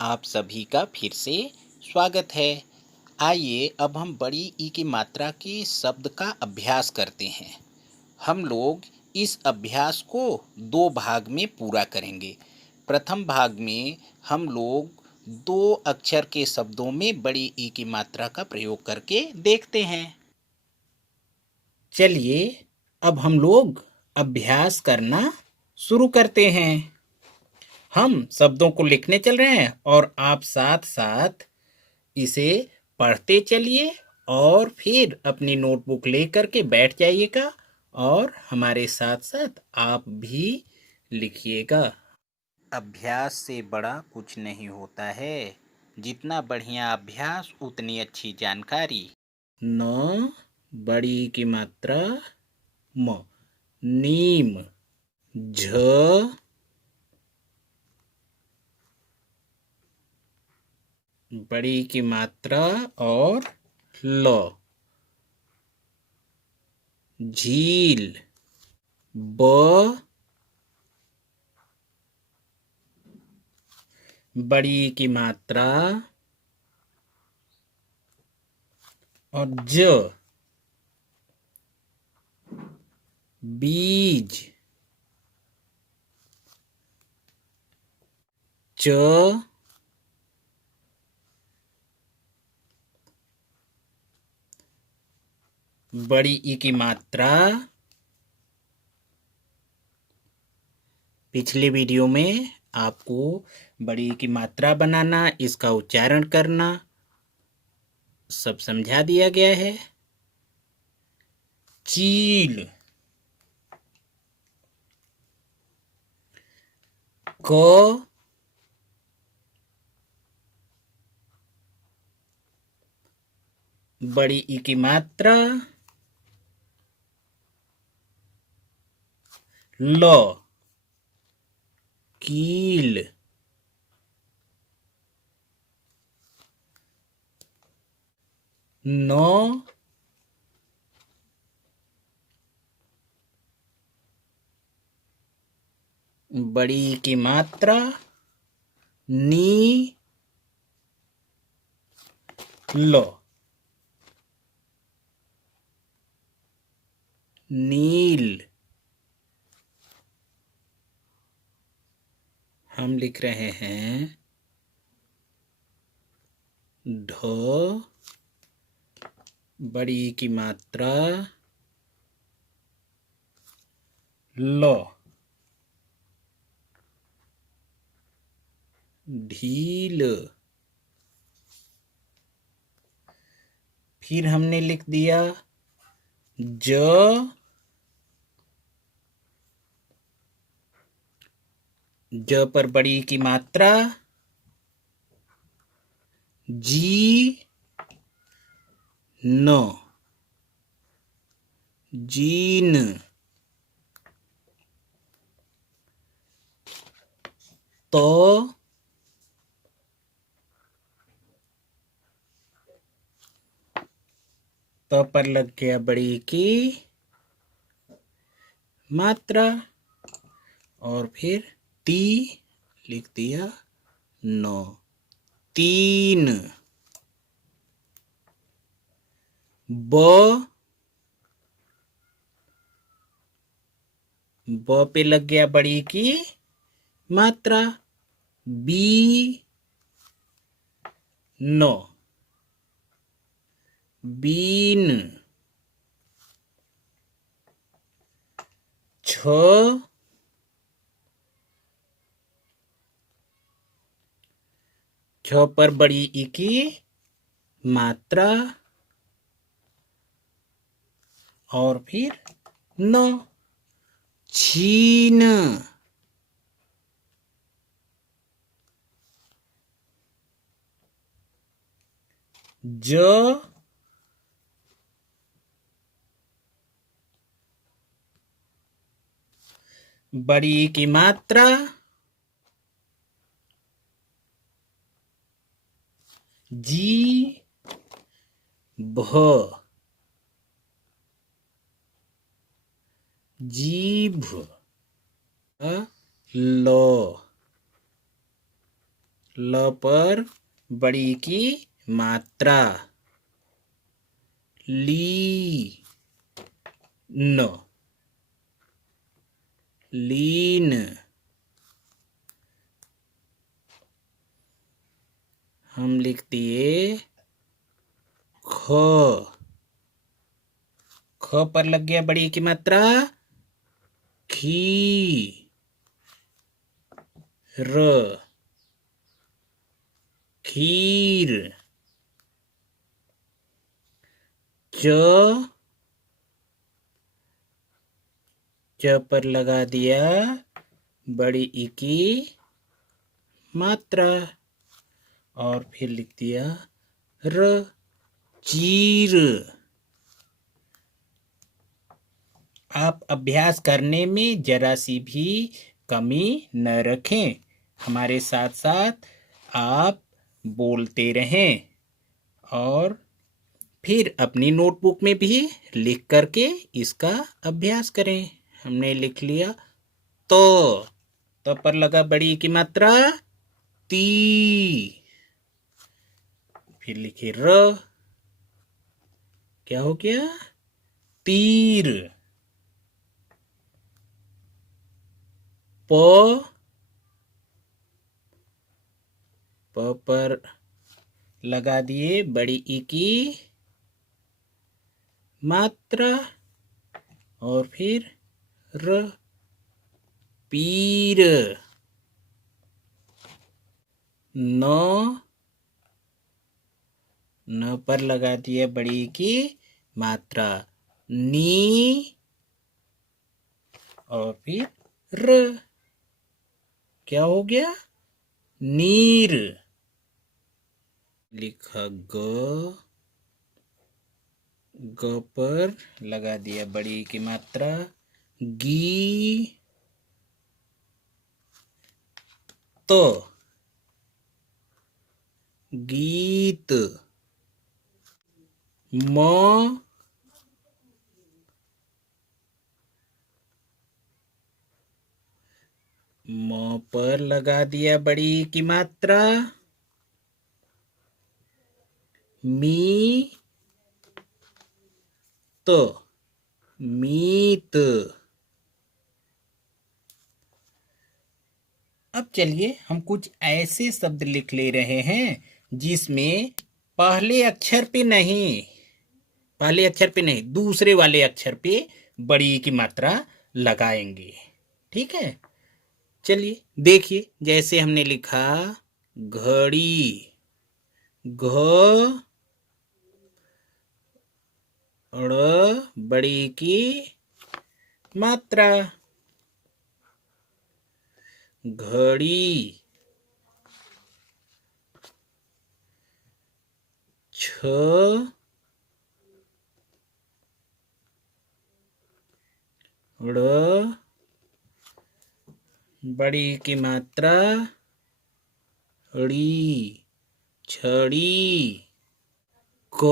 आप सभी का फिर से स्वागत है। आइए अब हम बड़ी ई की मात्रा के शब्द का अभ्यास करते हैं। हम लोग इस अभ्यास को दो भाग में पूरा करेंगे। प्रथम भाग में हम लोग दो अक्षर के शब्दों में बड़ी ई की मात्रा का प्रयोग करके देखते हैं। चलिए अब हम लोग अभ्यास करना शुरू करते हैं। हम शब्दों को लिखने चल रहे हैं और आप साथ साथ इसे पढ़ते चलिए और फिर अपनी नोटबुक लेकर के बैठ जाइएगा और हमारे साथ साथ आप भी लिखिएगा। अभ्यास से बड़ा कुछ नहीं होता है। जितना बढ़िया अभ्यास उतनी अच्छी जानकारी। न बड़ी की मात्रा म, नीम। झ बड़ी की मात्रा और ल, झील। ब बड़ी की मात्रा और ज, बीज। च बड़ी ई की मात्रा। पिछले वीडियो में आपको बड़ी ई की मात्रा बनाना, इसका उच्चारण करना सब समझा दिया गया है। चील। क बड़ी ई की मात्रा ल, कील। न बड़ी ई की मात्रा नी ल, नील। हम लिख रहे हैं ढ बड़ी ई की मात्रा ल, ढील। फिर हमने लिख दिया ज पर बड़ी की मात्रा जी न, जीन। तो पर लग गया बड़ी की मात्रा और फिर ती लिख दिया न, तीन। ब पे लग गया बड़ी की मात्रा बी न, बीन। छ पर बड़ी ई की मात्रा और फिर न, छीन। ज बड़ी ई की मात्रा जी भ, जीभ। ल ल पर बड़ी की मात्रा ली न लीन। हम लिख दिए ख। ख पर लग गया बड़ी की मात्रा खी र खीर। च पर लगा दिया बड़ी ई की मात्रा और फिर लिख दिया र चीर। आप अभ्यास करने में जरा सी भी कमी न रखें। हमारे साथ साथ आप बोलते रहें और फिर अपनी नोटबुक में भी लिख करके इसका अभ्यास करें। हमने लिख लिया तो पर लगा बड़ी की मात्रा ती। फिर लिखे र। क्या हो गया? तीर। प पर लगा दिए बड़ी ई की मात्रा और फिर र पीर। न पर लगा दिया बड़ी की मात्रा नी और फिर र। क्या हो गया? नीर। लिखा ग पर लगा दिया बड़ी की मात्रा गी तो गीत। म पर लगा दिया बड़ी की मात्रा मी तो मीत। अब चलिए हम कुछ ऐसे शब्द लिख ले रहे हैं जिसमें पहले अक्षर पे नहीं दूसरे वाले अक्षर पे बड़ी की मात्रा लगाएंगे। ठीक है, चलिए देखिए। जैसे हमने लिखा घड़ी, घ ड़ बड़ी की मात्रा घड़ी। छ ड़ बड़ी की मात्रा ड़ी छड़ी। क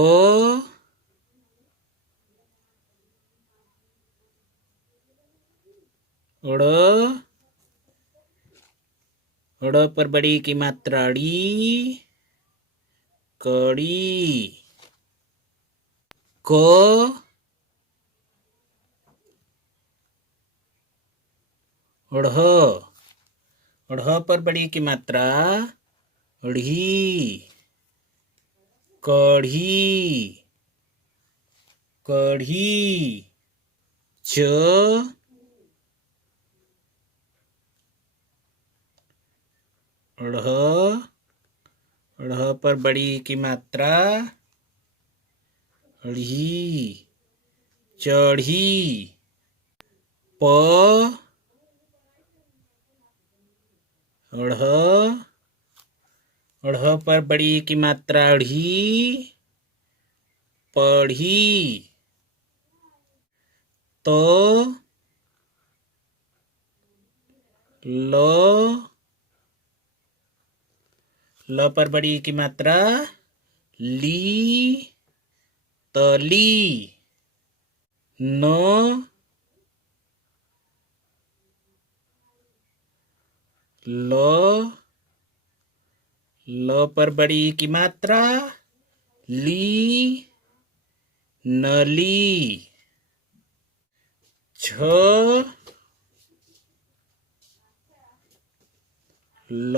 ड़ पर बड़ी की मात्रा ड़ी कड़ी। क ढ़ पर बड़ी की मात्रा ढ़ी कढ़ी कढ़ी। च ढ़ पर बड़ी की मात्रा ढ़ी चढ़ी। प ढ़ पर बड़ी की मात्रा ढ़ी पढ़ी। तो ल पर बड़ी की मात्रा ली तली। न ल ल पर बड़ी ई की मात्रा ली, नली। छ ल,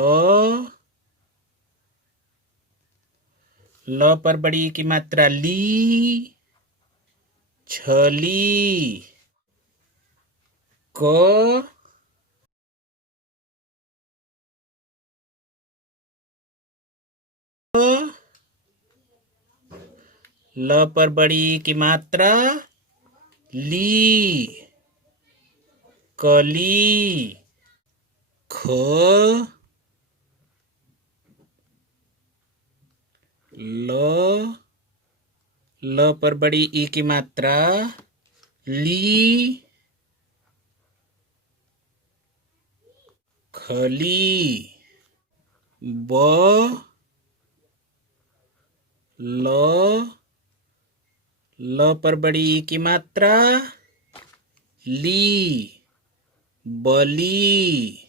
ल पर बड़ी ई की मात्रा ली, छली। क ल पर बड़ी ई की मात्रा ली, कली। ख ल, ल पर बड़ी ई की मात्रा ली, खली। ब ल, ल पर बड़ी ई की मात्रा ली, बली।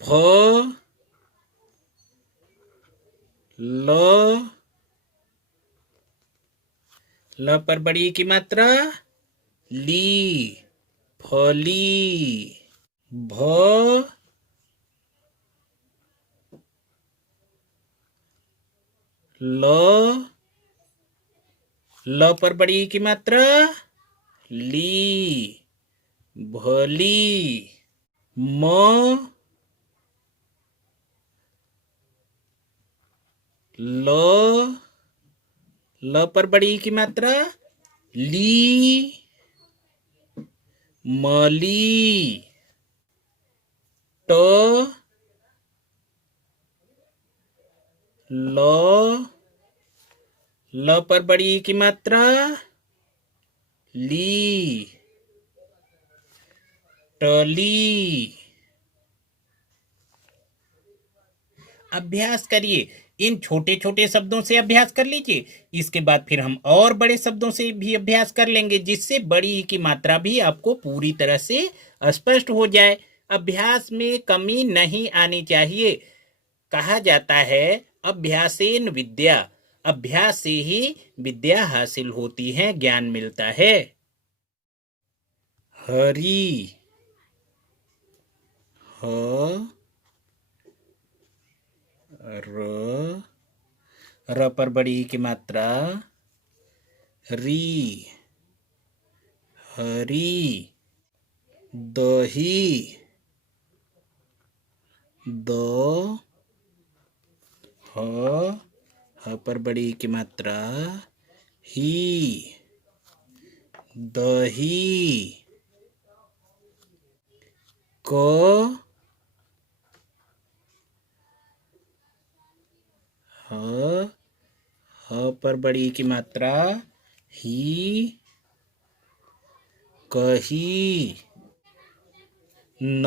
फ ल, ल पर बड़ी ई की मात्रा ली, फली। भ ल, ल पर बड़ी ई की मात्रा ली, भली। म ल, ल पर बड़ी ई की मात्रा ली, मली। ट ल, ल पर बड़ी ई की मात्रा ली, टली। अभ्यास करिए, इन छोटे छोटे शब्दों से अभ्यास कर लीजिए। इसके बाद फिर हम और बड़े शब्दों से भी अभ्यास कर लेंगे, जिससे बड़ी ई की मात्रा भी आपको पूरी तरह से स्पष्ट हो जाए। अभ्यास में कमी नहीं आनी चाहिए। कहा जाता है अभ्यासेन विद्या, अभ्यास से ही विद्या हासिल होती है, ज्ञान मिलता है। हरी, ह र, र पर बड़ी ई की मात्रा री, हरी। दही, द ह पर बड़ी ई की मात्रा ही, दही। क ह पर बड़ी ई की मात्रा ही, कही। न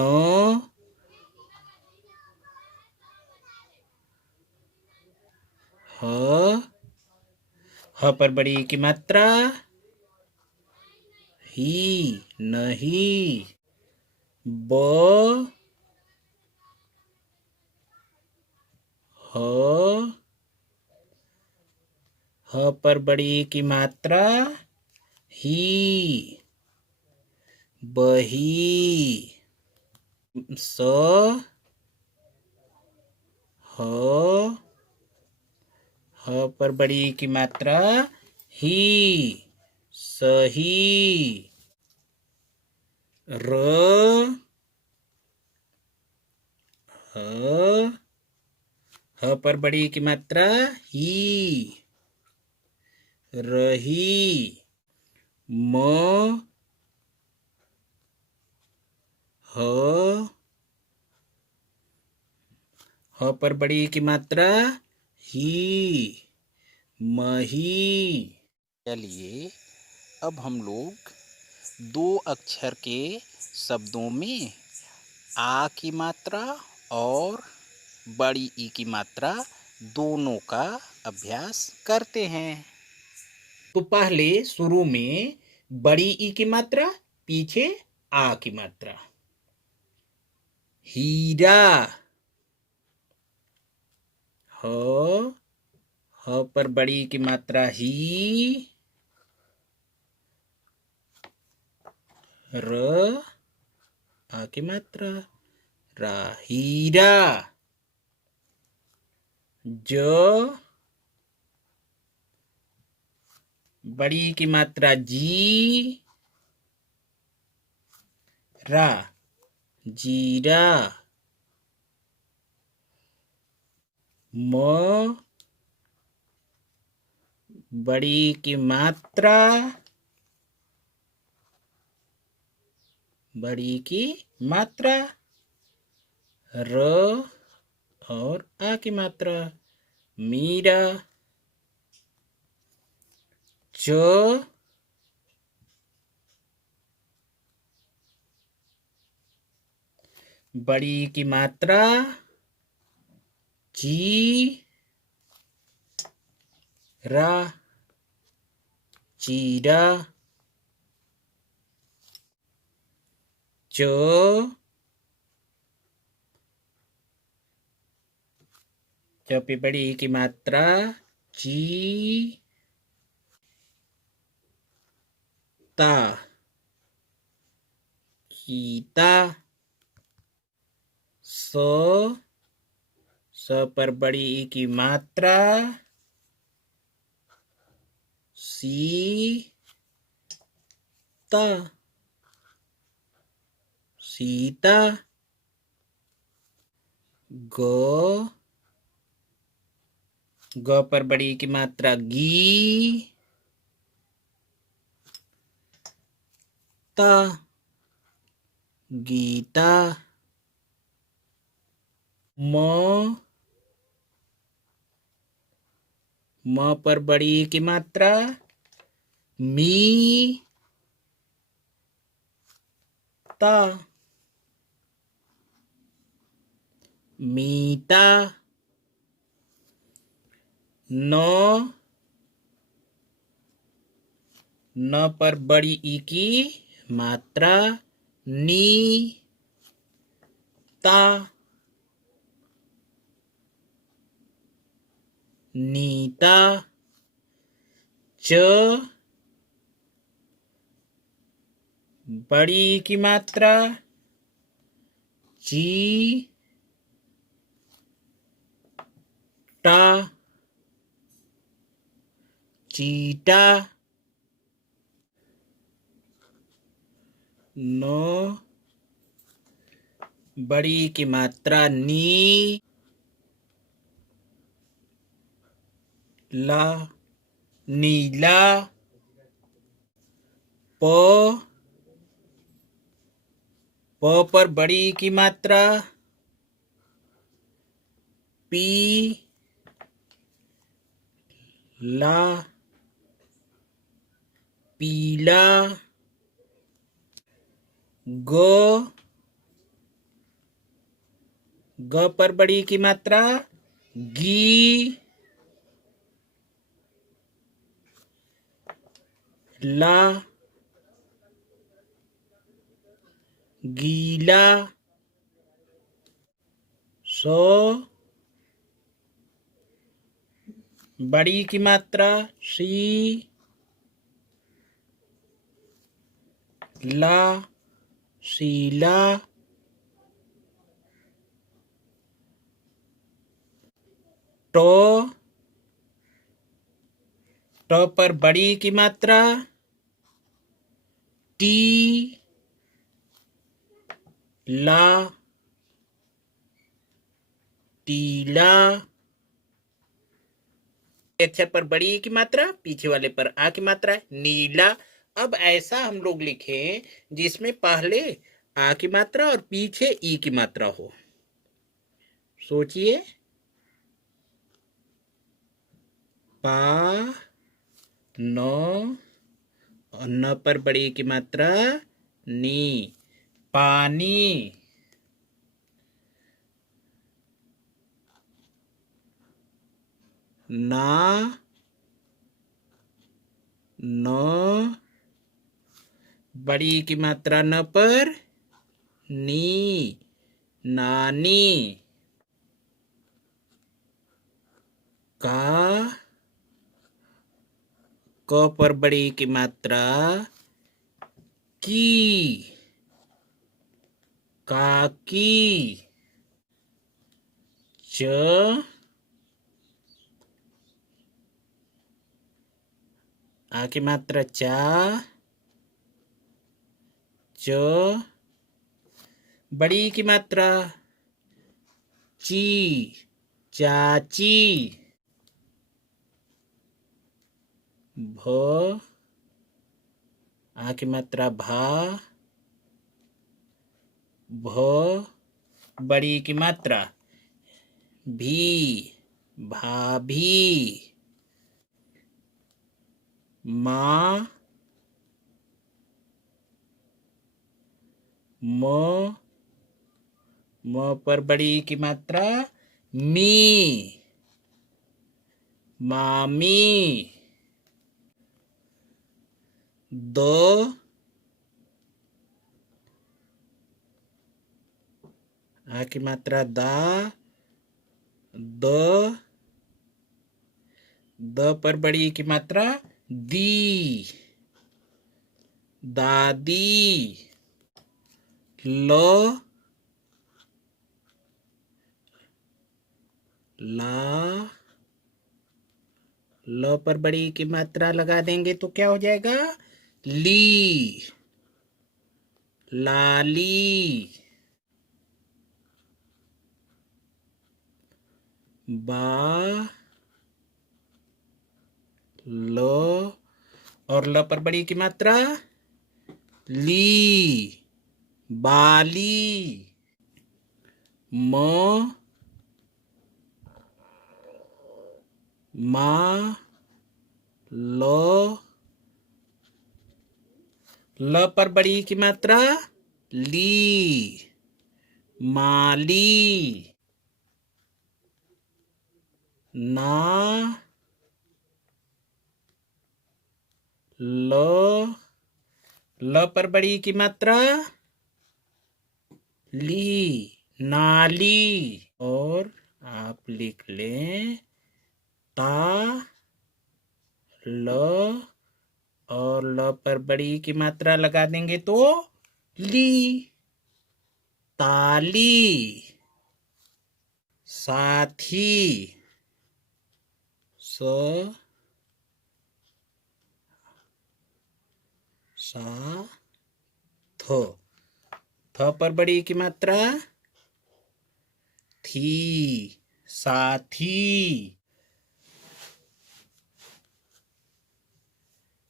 ह पर बड़ी ई की मात्रा ही, नहीं। ब ह पर बड़ी ई की मात्रा ही, बही। स ह पर बड़ी ई की मात्रा ही, सही। र ह पर बड़ी ई की मात्रा ही, रही। म ह पर बड़ी ई की मात्रा ही, मही। चलिए अब हम लोग दो अक्षर के शब्दों में आ की मात्रा और बड़ी ई की मात्रा दोनों का अभ्यास करते हैं। तो पहले शुरू में बड़ी ई की मात्रा, पीछे आ की मात्रा। हीरा, ह, ह पर बड़ी की मात्रा ही, र, आ की मात्रा रा, हीरा। ज, बड़ी की मात्रा जी, रा, जीरा। म, बड़ी की मात्रा, बड़ी की मात्रा, र और आ की मात्रा, मीरा। च, बड़ी की मात्रा, ची, रा, चीरा। च, च पे बड़ी की मात्रा, ची, ता, चीता। स, स पर बड़ी ई की मात्रा, सी, ता, सीता। ग, ग पर बड़ी की मात्रा, गी, ता, गीता। म, म पर बड़ी की मात्रा, मी, ता, मीता। न, न पर बड़ी ई की मात्रा, नी, ता, नीता। च, बड़ी की मात्रा, ची, टा, चीटा। न, बड़ी की मात्रा, नी, ला, नीला। प, प पर बड़ी की मात्रा, पी, ला, पीला। ग, ग पर बड़ी की मात्रा, गी, ला, गीला। सो, बड़ी की मात्रा, सी, ला, शीला। टो, ट पर बड़ी की मात्रा, टी, ला, टीला। अक्षर पर बड़ी की मात्रा, पीछे वाले पर आ की मात्रा है, नीला। अब ऐसा हम लोग लिखें जिसमें पहले आ की मात्रा और पीछे ई की मात्रा हो। सोचिए। पा, न, और न पर बड़ी की मात्रा, नी, पानी। ना, न, बड़ी की मात्रा न पर, नी, नानी। क पर बड़ी की मात्रा की, काकी। च आ की मात्रा चा, च बड़ी की मात्रा ची, चाची। भ आ की मात्रा भा, भ बड़ी की मात्रा भी, भाभी। माँ, म पर बड़ी की मात्रा मी, मामी। द आ की मात्रा दा, द पर बड़ी की मात्रा दी, दादी। ल ला, ल पर बड़ी की मात्रा लगा देंगे तो क्या हो जाएगा? ली, लाली। बा लो और ल पर बड़ी की मात्रा ली, बाली। म मा लो, ल पर बड़ी की मात्रा ली, माली। ना ल पर बड़ी की मात्रा ली, नाली। और आप लिख लें ता, ल और ल पर बड़ी की मात्रा लगा देंगे तो ली, ताली। साथी, सा थ पर बड़ी की मात्रा थी, साथी।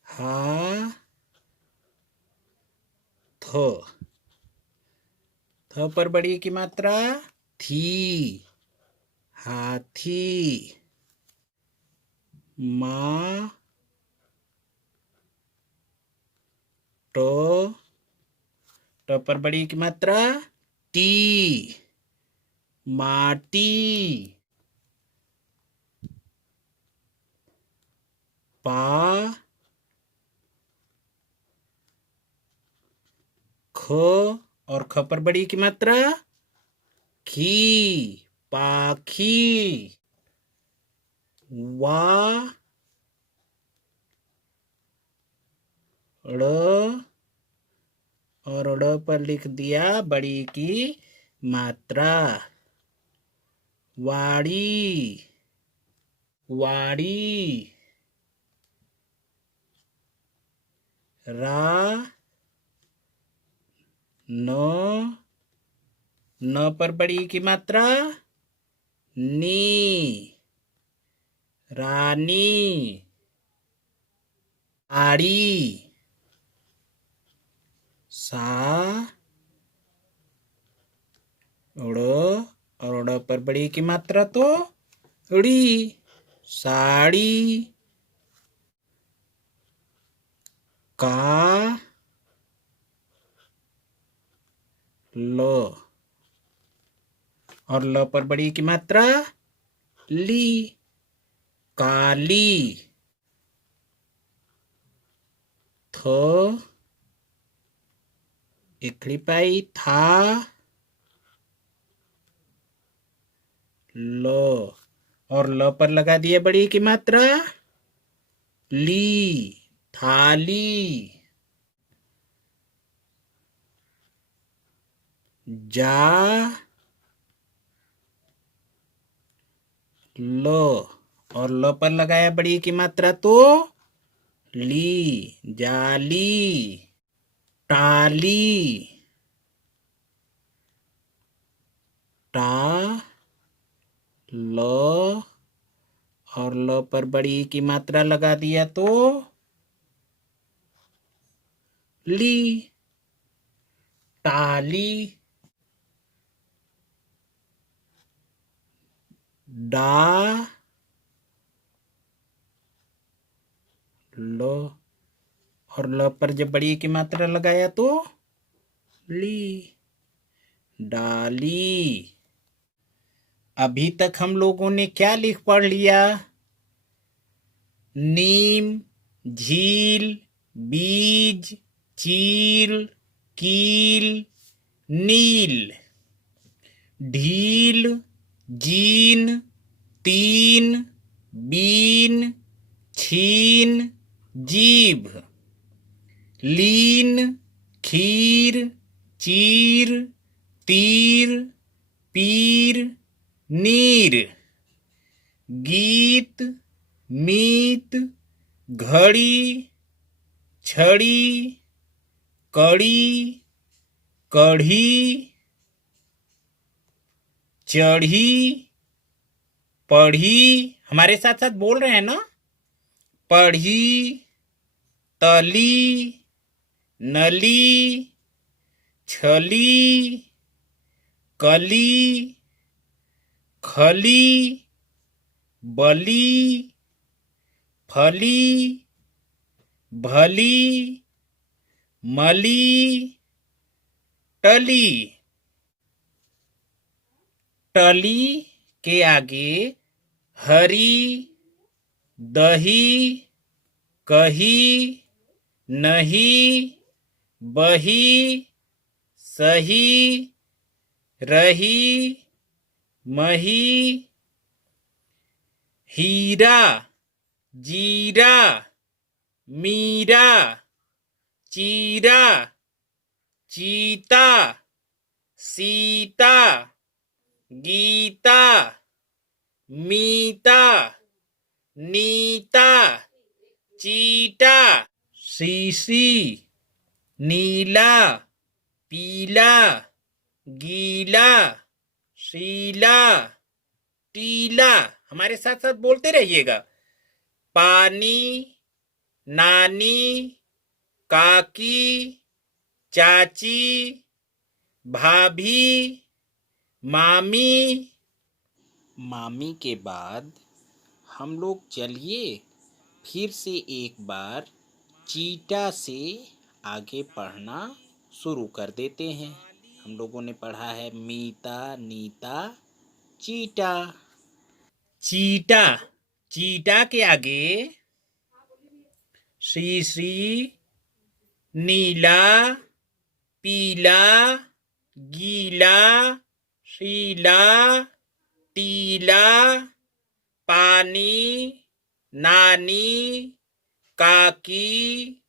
हा थ पर बड़ी की मात्रा थी, हाथी। मा ट पर बड़ी की मात्रा टी, माटी। पा ख और ख पर बड़ी की मात्रा खी, पाखी। वा ड़ और ड़ पर लिख दिया बड़ी की मात्रा वाड़ी, वाड़ी। रा न पर बड़ी की मात्रा नी, रानी। आड़ी, सा उड़ और उड़ पर बड़ी की मात्रा तो उड़ी, साड़ी। का लो और ल पर बड़ी की मात्रा ली, काली। थ इकड़ी पाई था, लो और ल पर लगा दिए बड़ी की मात्रा ली, थाली। जा, लो, और लो पर लगाया बड़ी की मात्रा तो ली, जाली। टाली, टा, लो, और लो पर बड़ी की मात्रा लगा दिया तो ली, टाली। डा, लो, और लो पर जब बड़ी की मात्रा लगाया तो ली, डाली। अभी तक हम लोगों ने क्या लिख पढ़ लिया? नीम, झील, बीज, चील, कील, नील। ढील, जीन, तीन, बीन, छीन, जीभ। लीन, खीर, चीर, तीर, पीर, नीर। गीत, मीत, घड़ी, छड़ी, कड़ी, कढ़ी, चढ़ी, पढ़ी। हमारे साथ साथ बोल रहे हैं ना? पढ़ी, तली, नली, छली, कली, खली, बली, फली, भली, मली, टली। टली के आगे हरी, दही, कही, नहीं, बही, सही, रही, मही। हीरा, जीरा, मीरा, चीरा, चीता, सीता, गीता, मीता, नीता, चीटा। शीशी, नीला, पीला, गीला, शीला, टीला। हमारे साथ साथ बोलते रहिएगा। पानी, नानी, काकी, चाची, भाभी, मामी। मामी के बाद हम लोग चलिए फिर से एक बार चीटा से आगे पढ़ना शुरू कर देते हैं। हम लोगों ने पढ़ा है मीता, नीता, चीटा। चीटा, चीटा के आगे शीशी, नीला, पीला, गीला, शीला, टीला, पानी, नानी, काकी,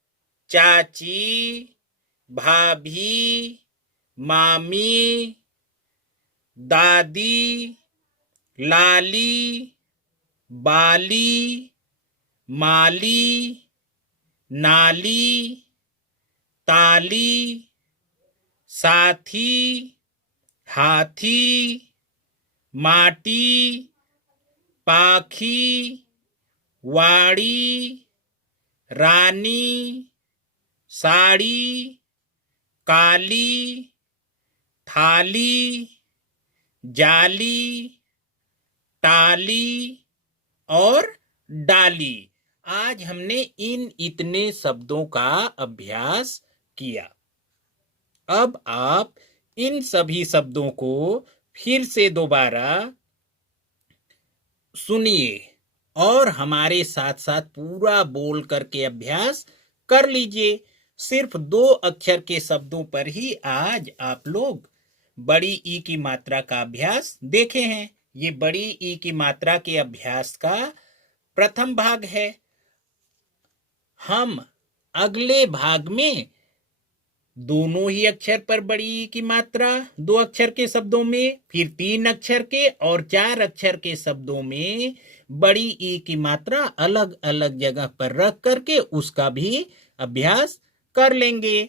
चाची, भाभी, मामी, दादी, लाली, बाली, माली, नाली, ताली, साथी, हाथी, माटी, पाखी, वाड़ी, रानी, साड़ी, काली, थाली, जाली, टाली और डाली। आज हमने इन इतने शब्दों का अभ्यास किया। अब आप इन सभी शब्दों को फिर से दोबारा सुनिए और हमारे साथ साथ पूरा बोल करके अभ्यास कर लीजिए। सिर्फ 2 अक्षर के शब्दों पर ही आज आप लोग बड़ी ई की मात्रा का अभ्यास देखे हैं। ये बड़ी ई की मात्रा के अभ्यास का प्रथम भाग है। हम अगले भाग में दोनों ही अक्षर पर बड़ी ई की मात्रा 2 अक्षर के शब्दों में, फिर 3 अक्षर के और 4 अक्षर के शब्दों में बड़ी ई की मात्रा अलग अलग जगह पर रख करके उसका भी अभ्यास कर लेंगे।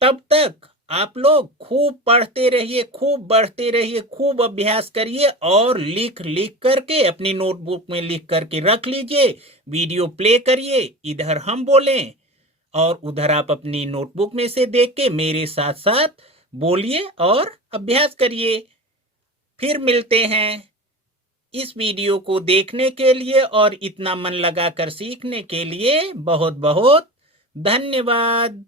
तब तक आप लोग खूब पढ़ते रहिए, खूब बढ़ते रहिए, खूब अभ्यास करिए और लिख लिख करके अपनी नोटबुक में लिख करके रख लीजिए। वीडियो प्ले करिए, इधर हम बोलें और उधर आप अपनी नोटबुक में से देख के मेरे साथ साथ बोलिए और अभ्यास करिए। फिर मिलते हैं। इस वीडियो को देखने के लिए और इतना मन लगाकर सीखने के लिए बहुत बहुत धन्यवाद।